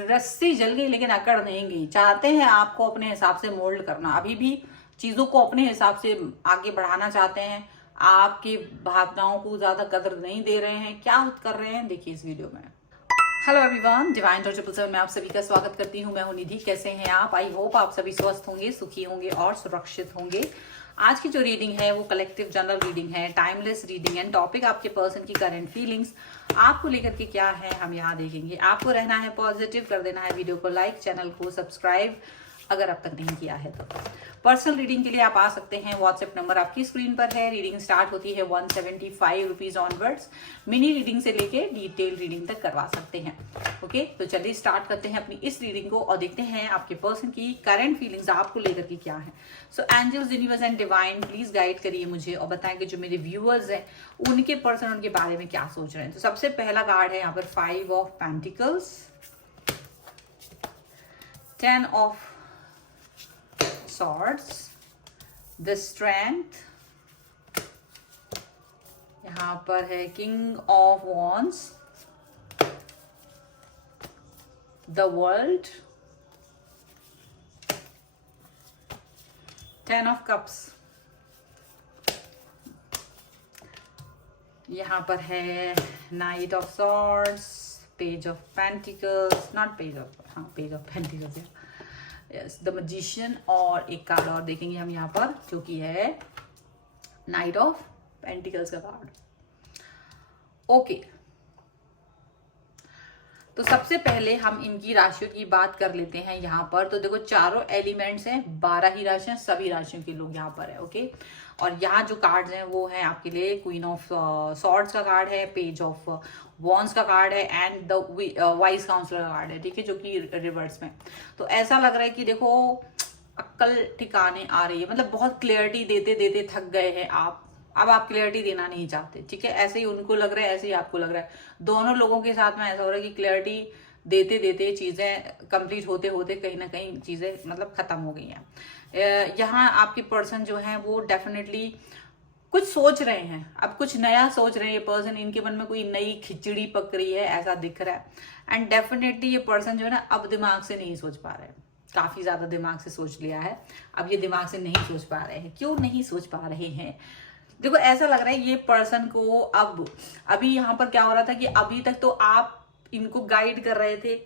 रस्सी जल गई लेकिन अकड़ नहीं गई। चाहते हैं आपको अपने हिसाब से मोल्ड करना, अभी भी चीजों को अपने हिसाब से आगे बढ़ाना चाहते हैं, आपकी भावनाओं को ज्यादा कदर नहीं दे रहे हैं। क्या कर रहे हैं देखिए इस वीडियो में। हेलो एवरीवन, डिवाइन 777 में आप सभी का स्वागत करती हूँ। मैं हूँ निधि। कैसे हैं आप? आई होप आप सभी स्वस्थ होंगे, सुखी होंगे और सुरक्षित होंगे। आज की जो रीडिंग है वो कलेक्टिव जनरल रीडिंग है, टाइमलेस रीडिंग एंड टॉपिक आपके पर्सन की करंट फीलिंग्स आपको लेकर के क्या है हम यहाँ देखेंगे। आपको रहना है पॉजिटिव, कर देना है वीडियो को लाइक, चैनल को सब्सक्राइब अगर अब तक नहीं किया है तो। पर्सनल रीडिंग के लिए आप आ सकते हैं, व्हाट्सएप नंबर आपकी स्क्रीन पर है। रीडिंग स्टार्ट होती है 175 रुपीज ऑनवर्ड्स। मिनी रीडिंग से लेके डिटेल रीडिंग तक करवा सकते हैं। ओके, तो चलिए स्टार्ट करते हैं अपनी इस रीडिंग को और देखते हैं आपके पर्सन की करंट फीलिंग्स आपको लेकर के क्या है। So angels, universe and divine please guide करिए मुझे और बताएं कि जो मेरे व्यूअर्स हैं उनके पर्सन उनके बारे में क्या सोच रहे हैं। तो सबसे पहला कार्ड है यहाँ पर 5 of pentacles, 10 of swords, the strength, यहां पर है king of wands, the world, 10 of cups, यहां पर है knight of swords, page of pentacles, not page of, हाँ page of pentacles, yes the magician, और एक कार्ड और देखेंगे हम यहाँ पर जो कि है नाइट ऑफ पेंटिकल्स का कार्ड। ओके, तो सबसे पहले हम इनकी राशियों की बात कर लेते हैं यहाँ पर। तो देखो चारों एलिमेंट्स हैं, 12 ही राशियां, सभी राशियों के लोग यहाँ पर है। ओके, और यहाँ जो कार्ड्स हैं वो है आपके लिए क्वीन ऑफ सॉर्ड्स का कार्ड है, पेज ऑफ वॉन्स का कार्ड है एंड द वाइस काउंसलर का कार्ड है, ठीक है, जो कि रिवर्स में। तो ऐसा लग रहा है कि देखो अक्ल ठिकाने आ रही है, मतलब बहुत क्लियरिटी देते देते थक गए हैं आप, अब आप क्लियरिटी देना नहीं चाहते, ठीक है। ऐसे ही उनको लग रहा है, ऐसे ही आपको लग रहा है। दोनों लोगों के साथ में ऐसा हो रहा है कि क्लियरिटी देते देते चीजें कंप्लीट होते होते कहीं ना कहीं चीजें मतलब खत्म हो गई हैं। यहाँ आपके पर्सन जो है वो डेफिनेटली कुछ सोच रहे हैं, अब कुछ नया सोच रहे हैं ये पर्सन। इनके मन में कोई नई खिचड़ी पक रही है ऐसा दिख रहा है। एंड डेफिनेटली ये पर्सन जो है ना अब दिमाग से नहीं सोच पा रहे हैं, काफी ज्यादा दिमाग से सोच लिया है, अब ये दिमाग से नहीं सोच पा रहे हैं। क्यों नहीं सोच पा रहे हैं? देखो ऐसा लग रहा है ये पर्सन को अभी यहाँ पर क्या हो रहा था कि अभी तक तो आप इनको गाइड कर रहे थे,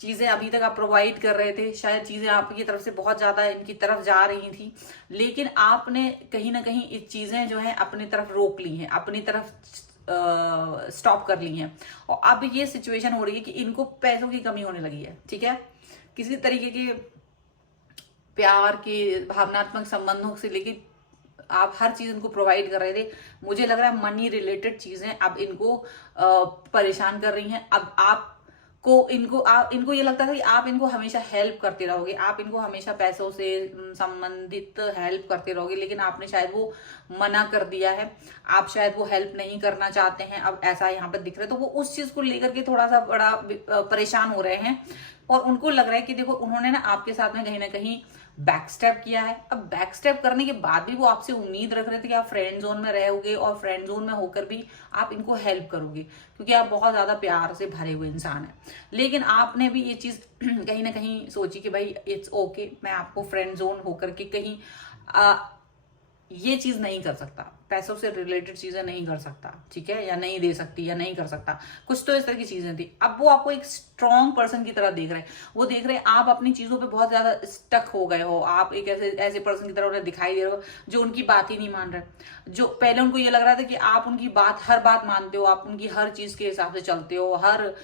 चीजें अभी तक आप प्रोवाइड कर रहे थे, शायद चीजें आपकी तरफ से बहुत ज्यादा इनकी तरफ जा रही थी, लेकिन आपने कहीं ना कहीं इस चीजें जो है अपनी तरफ रोक ली हैं, अपनी तरफ स्टॉप कर ली हैं। और अब ये सिचुएशन हो रही है कि इनको पैसों की कमी होने लगी है, ठीक है। किसी तरीके के प्यार के भावनात्मक संबंधों से लेके आप हर चीज इनको प्रोवाइड कर रहे थे। मुझे लग रहा है मनी रिलेटेड चीजें अब इनको परेशान कर रही हैं। अब इनको ये लगता था कि आप इनको हमेशा हेल्प करते रहोगे, आप इनको हमेशा पैसों से संबंधित हेल्प करते रहोगे, लेकिन आपने शायद वो मना कर दिया है, आप शायद वो हेल्प नहीं करना चाहते हैं, अब ऐसा यहाँ पर दिख रहा है। तो वो उस चीज को लेकर के थोड़ा सा बड़ा परेशान हो रहे हैं और उनको लग रहा है कि देखो उन्होंने ना आपके साथ में कहीं ना कहीं बैक स्टेप किया है। अब बैक स्टेप करने के बाद भी वो आपसे उम्मीद रख रहे थे कि आप फ्रेंड जोन में रहोगे और फ्रेंड जोन में होकर भी आप इनको हेल्प करोगे, क्योंकि आप बहुत ज्यादा प्यार से भरे हुए इंसान हैं। लेकिन आपने भी ये चीज कहीं ना कहीं सोची कि भाई इट्स ओके, मैं आपको फ्रेंड जोन होकर के कहीं ये चीज नहीं कर सकता, पैसों से रिलेटेड चीजें नहीं कर सकता, ठीक है, या नहीं दे सकती या नहीं कर सकता, कुछ तो इस तरह की चीजें थी। अब वो आपको एक स्ट्रॉन्ग पर्सन की तरह देख रहे हैं, वो देख रहे हैं आप अपनी चीजों पे बहुत ज्यादा स्टक हो गए हो, आप एक ऐसे पर्सन की तरह उन्हें दिखाई दे रहे हो जो उनकी बात ही नहीं मान रहे। जो पहले उनको ये लग रहा था कि आप उनकी हर बात मानते हो, आप उनकी हर चीज के हिसाब से चलते हो, हर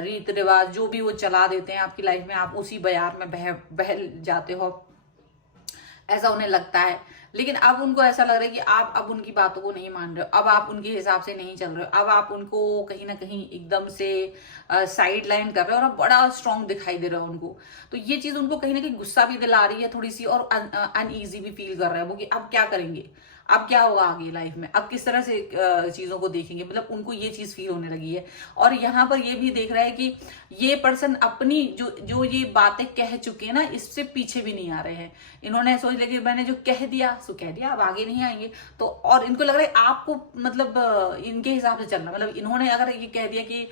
रीत रिवाज जो भी वो चला देते हैं आपकी लाइफ में आप उसी बयार में बहल जाते हो, ऐसा उन्हें लगता है। लेकिन अब उनको ऐसा लग रहा है कि आप अब उनकी बातों को नहीं मान रहे हो, अब आप उनके हिसाब से नहीं चल रहे हो, अब आप उनको कहीं ना कहीं एकदम से साइड लाइन कर रहे हो और अब बड़ा स्ट्रांग दिखाई दे रहा है उनको। तो ये चीज उनको कहीं ना कहीं गुस्सा भी दिला रही है थोड़ी सी, और अनईजी भी फील कर रहे हैं वो कि अब क्या करेंगे, अब क्या होगा आगे लाइफ में, अब किस तरह से चीजों को देखेंगे, मतलब उनको ये चीज फील होने लगी है। और यहाँ पर ये भी देख रहा है कि ये पर्सन अपनी जो जो ये बातें कह चुके हैं ना, इससे पीछे भी नहीं आ रहे हैं। इन्होंने सोच लिया कि मैंने जो कह दिया सो कह दिया, अब आगे नहीं आएंगे। तो और इनको लग रहा है आपको मतलब इनके हिसाब से चलना, मतलब इन्होंने अगर ये कह दिया कि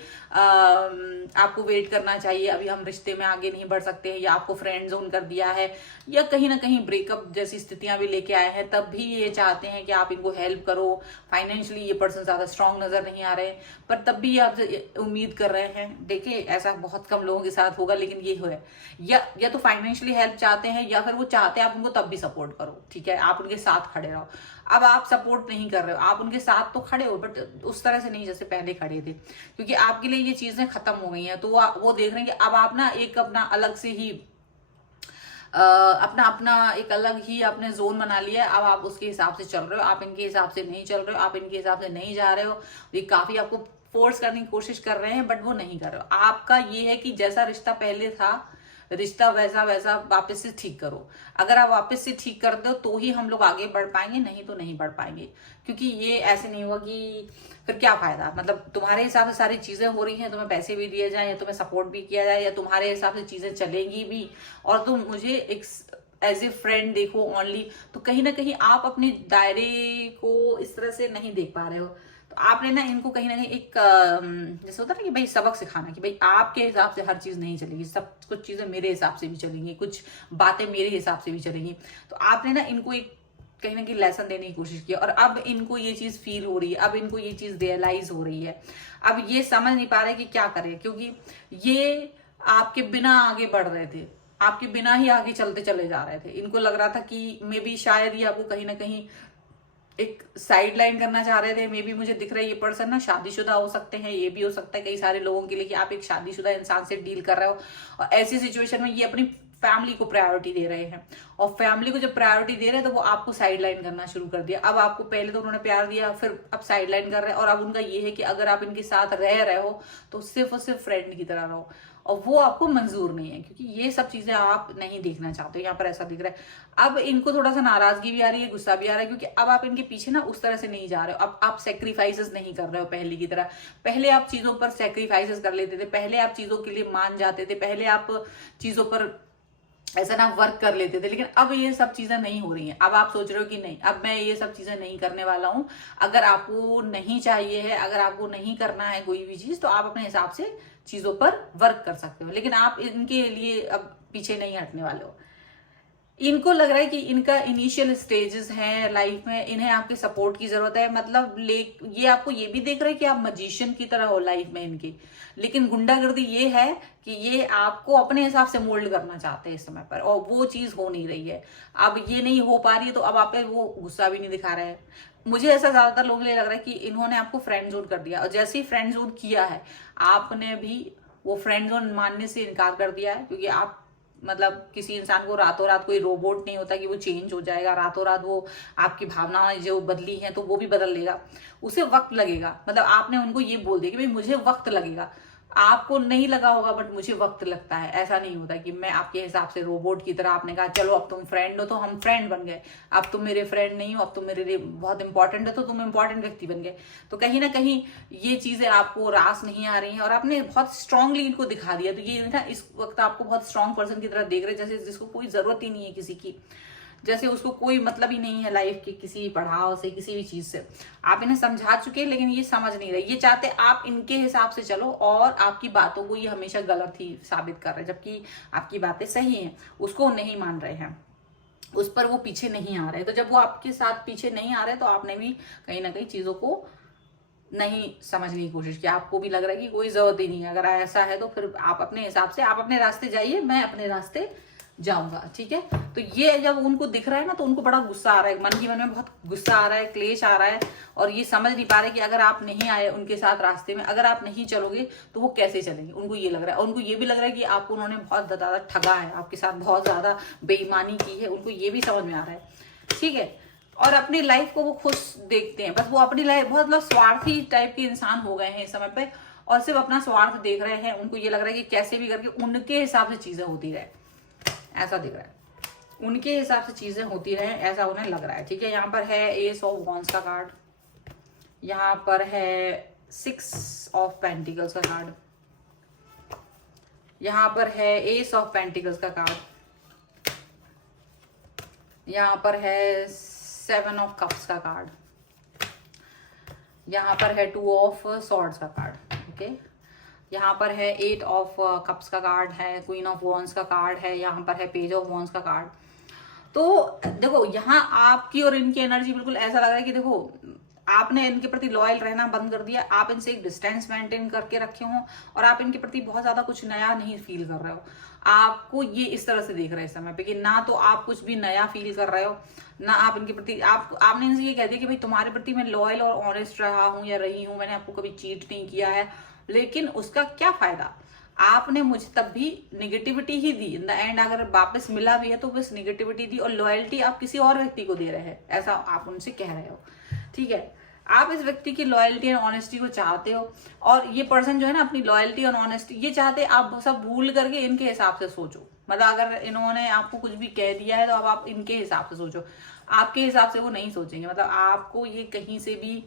आपको वेट करना चाहिए, अभी हम रिश्ते में आगे नहीं बढ़ सकते हैं, या आपको फ्रेंड जोन कर दिया है, या कहीं ना कहीं ब्रेकअप जैसी स्थितियां भी लेके आए हैं, तब भी ये चाहते हैं कि आप इनको हेल्प करो। फाइनेंशियली ये पर्सन ज्यादा स्ट्रांग नजर नहीं आ रहे, पर तब भी आप उम्मीद कर रहे हैं। देखिए ऐसा बहुत कम लोगों के साथ होगा, लेकिन ये है या तो फाइनेंशियली हेल्प चाहते हैं, या फिर वो चाहते हैं आप उनको तब भी सपोर्ट करो, ठीक है, आप उनके साथ खड़े रहो। अब आप सपोर्ट नहीं कर रहे हो, आप उनके साथ तो खड़े हो, बट उस तरह से नहीं जैसे पहले खड़े थे, क्योंकि आपके लिए ये चीजें खत्म हो गई हैं। तो वो देख रहे हैं कि अब आप ना एक अपना अलग से ही अपना अपना एक अलग ही आपने जोन बना लिया है। अब आप उसके हिसाब से चल रहे हो, आप इनके हिसाब से नहीं चल रहे हो, आप इनके हिसाब से नहीं जा रहे हो। ये काफी आपको फोर्स करने की कोशिश कर रहे हैं, बट वो नहीं कर रहे हो। आपका ये है कि जैसा रिश्ता पहले था, रिश्ता वैसा वैसा वापस से ठीक करो। अगर आप वापस से ठीक कर दो तो ही हम लोग आगे बढ़ पाएंगे, नहीं तो नहीं बढ़ पाएंगे। क्योंकि ये ऐसे नहीं होगा कि फिर क्या फायदा, मतलब तुम्हारे हिसाब से सारी चीजें हो रही हैं, तुम्हें पैसे भी दिए जाए, या तुम्हें सपोर्ट भी किया जाए, या तुम्हारे हिसाब से चीजें चलेंगी भी, और तुम मुझे एक एज ए फ्रेंड देखो ओनली, तो कहीं ना कहीं आप अपने दायरे को इस तरह से नहीं देख पा रहे हो। तो आपने ना इनको कहीं ना कहीं एक जैसे होता है ना कि भाई सबक सिखाना, कि भाई आपके हिसाब से हर चीज नहीं चलेगी, सब कुछ चीजें मेरे हिसाब से भी चलेंगी, कुछ बातें मेरे हिसाब से भी चलेंगी। तो आपने ना इनको एक कहीं ना कहीं लेसन देने की कोशिश की, और अब इनको ये चीज फील हो रही है, अब इनको ये चीज रियलाइज हो रही है। अब ये समझ नहीं पा रहे कि क्या करें, क्योंकि ये आपके बिना आगे बढ़ रहे थे, आपके बिना ही आगे चलते चले जा रहे थे। इनको लग रहा था कि मे बी शायद ये आपको कहीं ना कहीं एक साइड लाइन करना चाह रहे थे। मे बी मुझे दिख रहा है ये पर्सन ना शादीशुदा हो सकते हैं, ये भी हो सकता है कई सारे लोगों के लिए कि आप एक शादीशुदा इंसान से डील कर रहे हो, और ऐसी सिचुएशन में ये अपनी फैमिली को प्रायोरिटी दे रहे हैं, और फैमिली को जब प्रायोरिटी दे रहे हैं तो वो आपको साइड लाइन करना शुरू कर दिया। अब आपको पहले तो उन्होंने प्यार दिया, फिर अब साइड लाइन कर रहे हैं, और अब उनका ये है कि अगर आप इनके साथ रह रहे हो तो सिर्फ और सिर्फ फ्रेंड की तरह रहो, और वो आपको मंजूर नहीं है, क्योंकि ये सब चीजें आप नहीं देखना चाहते हो। यहाँ पर ऐसा दिख रहा है। अब इनको थोड़ा सा नाराजगी भी आ रही है, गुस्सा भी आ रहा है, क्योंकि अब आप इनके पीछे ना उस तरह से नहीं जा रहे हो। अब आप सेक्रीफाइसेस नहीं कर रहे हो पहले की तरह। पहले आप चीजों पर सेक्रीफाइसेस कर लेते थे, पहले आप चीजों के लिए मान जाते थे, पहले आप चीजों पर ऐसा ना वर्क कर लेते थे, लेकिन अब ये सब चीजें नहीं हो रही हैं। अब आप सोच रहे हो कि नहीं, अब मैं ये सब चीजें नहीं करने वाला हूं। अगर आपको नहीं चाहिए है, अगर आपको नहीं करना है कोई भी चीज, तो आप अपने हिसाब से चीजों पर वर्क कर सकते हो, लेकिन आप इनके लिए अब पीछे नहीं हटने वाले हो। इनको लग रहा है कि इनका इनिशियल स्टेजेस हैं लाइफ में, इन्हें आपके सपोर्ट की जरूरत है। मतलब ये आपको ये भी देख रहे हैं कि आप मजिशियन की तरह हो लाइफ में इनकी, लेकिन गुंडागर्दी ये है कि ये आपको अपने हिसाब से मोल्ड करना चाहते हैं इस समय पर, और वो चीज हो नहीं रही है। अब ये नहीं हो पा रही है, तो अब आप पे वो गुस्सा भी नहीं दिखा रहे हैं। मुझे ऐसा ज्यादातर लोगों के लिए लग रहा है कि इन्होंने आपको फ्रेंड जोन कर दिया, और जैसे ही फ्रेंड जोन किया है, आपने भी वो फ्रेंड जोन मानने से इनकार कर दिया है। क्योंकि आप मतलब किसी इंसान को रातों रात, कोई रोबोट नहीं होता कि वो चेंज हो जाएगा रातों रात, वो आपकी भावनाएं जो बदली हैं तो वो भी बदल लेगा, उसे वक्त लगेगा। मतलब आपने उनको ये बोल दिया कि भाई मुझे वक्त लगेगा, आपको नहीं लगा होगा बट मुझे वक्त लगता है। ऐसा नहीं होता कि मैं आपके हिसाब से रोबोट की तरह, आपने कहा चलो अब तुम फ्रेंड हो तो हम फ्रेंड बन गए, अब तुम मेरे फ्रेंड नहीं हो, अब तुम मेरे लिए बहुत इंपॉर्टेंट हो तो तुम इंपॉर्टेंट व्यक्ति बन गए। तो कहीं ना कहीं ये चीजें आपको रास नहीं आ रही हैं, और आपने बहुत स्ट्रांगली इनको दिखा दिया। तो ये ना इस वक्त आपको बहुत स्ट्रांग पर्सन की तरह देख रहे हैं, जैसे जिसको कोई जरूरत ही नहीं है किसी की, जैसे उसको कोई मतलब ही नहीं है लाइफ के किसी पढ़ाव से, किसी भी चीज से। आप इन्हें समझा चुके हैं, लेकिन ये समझ नहीं रहे। ये चाहते आप इनके हिसाब से चलो, और आपकी बातों को ये हमेशा गलत ही साबित कर रहे हैं, जबकि आपकी बातें सही हैं, उसको नहीं मान रहे हैं, उस पर वो पीछे नहीं आ रहे। तो जब वो आपके साथ पीछे नहीं आ रहे, तो आपने भी कहीं ना कहीं चीजों को नहीं समझने की कोशिश की। आपको भी लग रहा है कि कोई जरूरत ही नहीं है। अगर ऐसा है तो फिर आप अपने हिसाब से, आप अपने रास्ते जाइए, मैं अपने रास्ते जाऊंगा, ठीक है। तो ये जब उनको दिख रहा है ना, तो उनको बड़ा गुस्सा आ रहा है, मन ही मन में बहुत गुस्सा आ रहा है, क्लेश आ रहा है, और ये समझ नहीं पा रहे कि अगर आप नहीं आए उनके साथ रास्ते में, अगर आप नहीं चलोगे तो वो कैसे चलेंगे। उनको ये लग रहा है, और उनको ये भी लग रहा है कि आपको उन्होंने बहुत ज्यादा ठगा है, आपके साथ बहुत ज्यादा बेईमानी की है, उनको ये भी समझ में आ रहा है, ठीक है। और अपनी लाइफ को वो खुश देखते हैं, बस वो अपनी लाइफ बहुत मतलब स्वार्थी टाइप के इंसान हो गए हैं इस समय पे, और सिर्फ अपना स्वार्थ देख रहे हैं। उनको ये लग रहा है कि कैसे भी करके उनके हिसाब से चीजें होती रहे, ऐसा दिख रहा है। उनके हिसाब से चीजें होती रहे ऐसा उन्हें लग रहा है, ठीक है। यहाँ पर है एस ऑफ वॉन्स का कार्ड, यहाँ पर है 6 ऑफ पेंटिकल्स का कार्ड, यहाँ पर है एस ऑफ पेंटिकल्स का कार्ड, यहाँ पर है 7 ऑफ कप्स का कार्ड, यहाँ पर है 2 ऑफ सॉर्ड्स का कार्ड, ओके। यहाँ पर है 8 ऑफ कप्स का कार्ड है, क्वीन ऑफ वॉन्स का कार्ड है, यहाँ पर है पेज ऑफ वॉन्स का कार्ड। तो देखो यहाँ आपकी और इनकी एनर्जी बिल्कुल ऐसा लग रहा है कि देखो आपने इनके प्रति लॉयल रहना बंद कर दिया, आप इनसे एक डिस्टेंस मेंटेन करके रखे हो और आप इनके प्रति बहुत ज्यादा कुछ नया नहीं फील कर रहे हो। आपको ये इस तरह से देख रहे हैं इस समय पे कि ना तो आप कुछ भी नया फील कर रहे हो, ना आप इनके प्रति आपने इनसे ये कह दिया कि भाई तुम्हारे प्रति मैं लॉयल और ऑनेस्ट रहा हूं या रही हूं, मैंने आपको कभी चीट नहीं किया है, लेकिन उसका क्या फायदा, आपने मुझे तब भी negativity he the, in the end अगर वापस मिला भी है तो बस निगेटिविटी दी और लॉयल्टी आप किसी और व्यक्ति को दे रहे हैं, ऐसा आप उनसे कह रहे हो, ठीक है। आप इस व्यक्ति की लॉयल्टी और ऑनेस्टी को चाहते हो और ये पर्सन जो है ना अपनी लॉयल्टी और ऑनेस्टी ये चाहते हैं, आप सब भूल करके इनके हिसाब से सोचो। मतलब अगर इन्होंने आपको कुछ भी कह दिया है तो अब आप इनके हिसाब से सोचो, आपके हिसाब से वो नहीं सोचेंगे। मतलब आपको ये कहीं से भी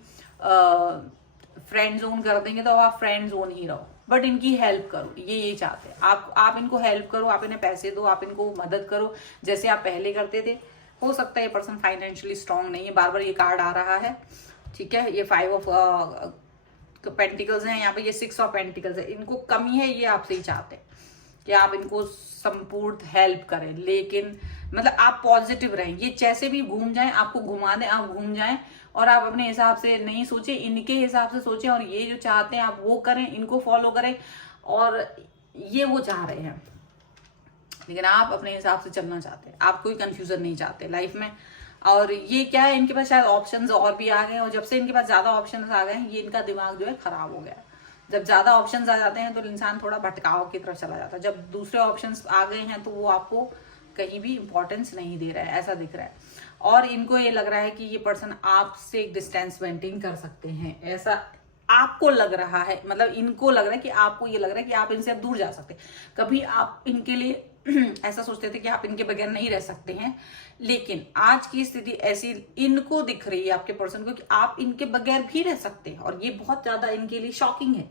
फ्रेंड जोन कर देंगे तो आप फ्रेंड जोन ही रहो, बट इनकी हेल्प करो, ये चाहते हैं आप इनको हेल्प करो, आप इन्हें पैसे दो, आप इनको मदद करो जैसे आप पहले करते थे। हो सकता है ये पर्सन फाइनेंशियली स्ट्रांग नहीं है, बार बार ये कार्ड आ रहा है, ठीक है। ये 5 ऑफ पेंटिकल्स है, यहाँ पे ये 6 ऑफ पेंटिकल्स है, इनको कमी है, ये आपसे ही चाहते हैं कि आप इनको संपूर्ण हेल्प करें, लेकिन मतलब आप पॉजिटिव रहें, ये जैसे भी घूम जाएं आपको घुमा दें, आप घूम जाएं और आप अपने हिसाब से नहीं सोचे, इनके हिसाब से सोचें और ये जो चाहते हैं आप वो करें, इनको फॉलो करें और ये वो चाह रहे हैं, लेकिन आप अपने हिसाब से चलना चाहते हैं, आप कोई कंफ्यूजन नहीं चाहते लाइफ में। और ये क्या है, इनके पास शायद ऑप्शंस और भी आ गए और जब से इनके पास ज्यादा ऑप्शंस आ गए हैं ये इनका दिमाग जो है खराब हो गया है। जब ज्यादा ऑप्शंस आ जाते हैं तो इंसान थोड़ा भटकाव की तरफ चला जाता है, जब दूसरे ऑप्शंस आ गए हैं तो वो आपको कहीं भी इंपॉर्टेंस नहीं दे रहा है, ऐसा दिख रहा है। और इनको ये लग रहा है कि ये पर्सन आपसे एक डिस्टेंस मेंटेन कर सकते हैं, ऐसा आपको लग रहा है। मतलब इनको लग रहा है कि आपको ये लग रहा है कि आप इनसे दूर जा सकते, कभी आप इनके लिए ऐसा सोचते थे कि आप इनके बगैर नहीं रह सकते हैं, लेकिन आज की स्थिति ऐसी इनको दिख रही है आपके पर्सन को कि आप इनके बगैर भी रह सकते हैं और ये बहुत ज्यादा इनके लिए शॉकिंग है।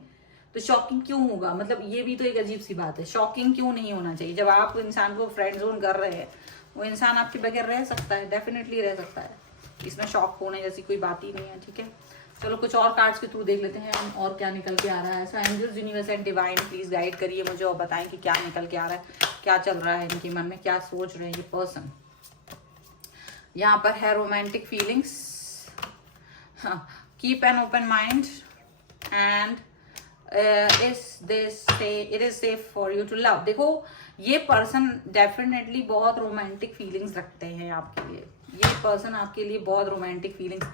तो शॉकिंग क्यों होगा, मतलब ये भी तो एक अजीब सी बात है, शॉकिंग क्यों नहीं होना चाहिए। जब आप इंसान को फ्रेंड जोन कर रहे हैं वो इंसान आपके बगैर रह सकता है, डेफिनेटली रह सकता है, इसमें शॉक होने जैसी कोई बात ही नहीं है, ठीक है। चलो कुछ और कार्ड्स के थ्रू देख लेते हैं हम और क्या निकल के आ रहा है। So angels, universe and divine please guide करिए मुझे और बताएं कि क्या निकल के आ रहा है, क्या चल रहा है इनके मन में, क्या सोच रहे हैं ये पर्सन। यहाँ पर है romantic feelings, keep an open mind and it is safe for you to love. देखो ये पर्सन डेफिनेटली बहुत रोमांटिक फीलिंग्स रखते हैं आपके लिए, ये पर्सन आपके लिए बहुत रोमांटिक फीलिंग्स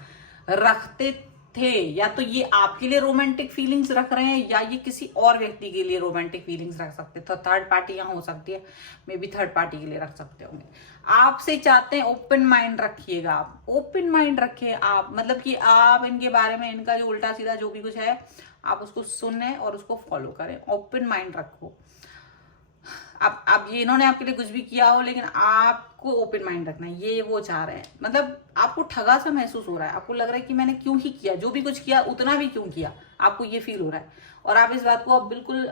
रखते थे, या तो ये आपके लिए रोमांटिक फीलिंग्स रख रहे हैं या ये किसी और व्यक्ति के लिए रोमांटिक फीलिंग्स रख सकते, तो थर्ड पार्टी यहाँ हो सकती है, मे बी थर्ड पार्टी के लिए रख सकते होंगे। आपसे चाहते हैं ओपन माइंड रखिएगा, आप ओपन माइंड रखिए आप, मतलब कि आप इनके बारे में इनका जो उल्टा सीधा जो भी कुछ है आप उसको सुने और उसको फॉलो करें, ओपन माइंड रखो। अब ये इन्होंने आपके लिए कुछ भी किया हो लेकिन आपको ओपन माइंड रखना है, ये वो चाह रहे हैं। मतलब आपको ठगा सा महसूस हो रहा है, आपको लग रहा है कि मैंने क्यों ही किया, जो भी कुछ किया उतना भी क्यों किया, आपको ये फील हो रहा है। और आप इस बात को अब बिल्कुल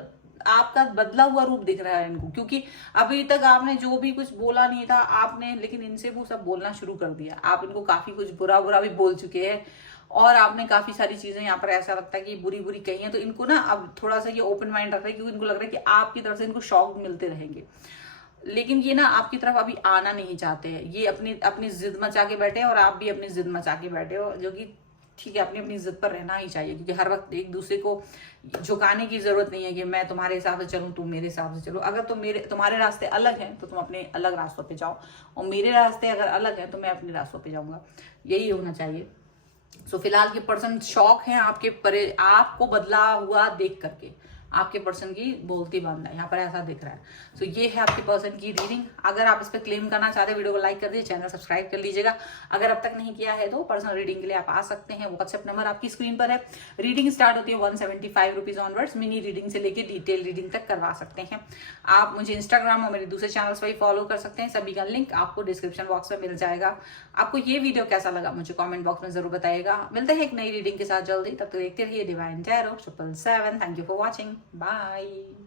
आपका बदला हुआ रूप दिख रहा है इनको, क्योंकि अभी तक आपने जो भी कुछ बोला नहीं था आपने, लेकिन इनसे वो सब बोलना शुरू कर दिया। आप इनको काफी कुछ बुरा बुरा भी बोल चुके हैं और आपने काफी सारी चीजें यहाँ पर ऐसा लगता है कि बुरी बुरी कही है, तो इनको ना अब थोड़ा सा ये ओपन माइंड रख रहे हैं, क्योंकि इनको लग रहा है कि आपकी तरफ से इनको शॉक मिलते रहेंगे, लेकिन ये ना आपकी तरफ अभी आना नहीं चाहते हैं। ये अपनी जिद मचा के बैठे हैं और आप भी अपनी जिद मचा के बैठे हो, जो कि ठीक है, अपनी जिद पर रहना ही चाहिए, क्योंकि हर वक्त एक दूसरे को झुकाने की जरूरत नहीं है कि मैं तुम्हारे हिसाब से चलूं तुम मेरे हिसाब से चलो। अगर तुम्हारे रास्ते अलग हैं तो तुम अपने अलग रास्तों पे जाओ, और मेरे रास्ते अगर अलग हैं तो मैं अपने रास्तों पे जाऊंगा, यही होना चाहिए। सो फिलहाल ये पर्सन शॉक है आपको बदला हुआ देख करके, आपके पर्सन की बोलती बंद है, यहाँ पर ऐसा दिख रहा है। सो ये है आपके पर्सन की रीडिंग। अगर आप इस पर क्लेम करना चाहते हैं, वीडियो को लाइक कर दीजिए, चैनल सब्सक्राइब कर लीजिएगा। अगर अब तक नहीं किया है तो पर्सनल रीडिंग के लिए आप आ सकते हैं, व्हाट्सएप नंबर आपकी स्क्रीन पर है। रीडिंग स्टार्ट होती है 175 रुपीज ऑनवर्ड्स, मिनी रीडिंग से लेकर डिटेल रीडिंग तक करवा सकते हैं। आप मुझे इंस्टाग्राम और मेरे दूसरे चैनल्स पर भी फॉलो कर सकते हैं, सभी का लिंक आपको डिस्क्रिप्शन बॉक्स में मिल जाएगा। आपको ये वीडियो कैसा लगा मुझे कमेंट बॉक्स में जरूर बताइएगा। मिलते हैं एक नई रीडिंग के साथ जल्दी, तब तक देखते रहिए Divine Tarot 777। Thank you for watching, bye.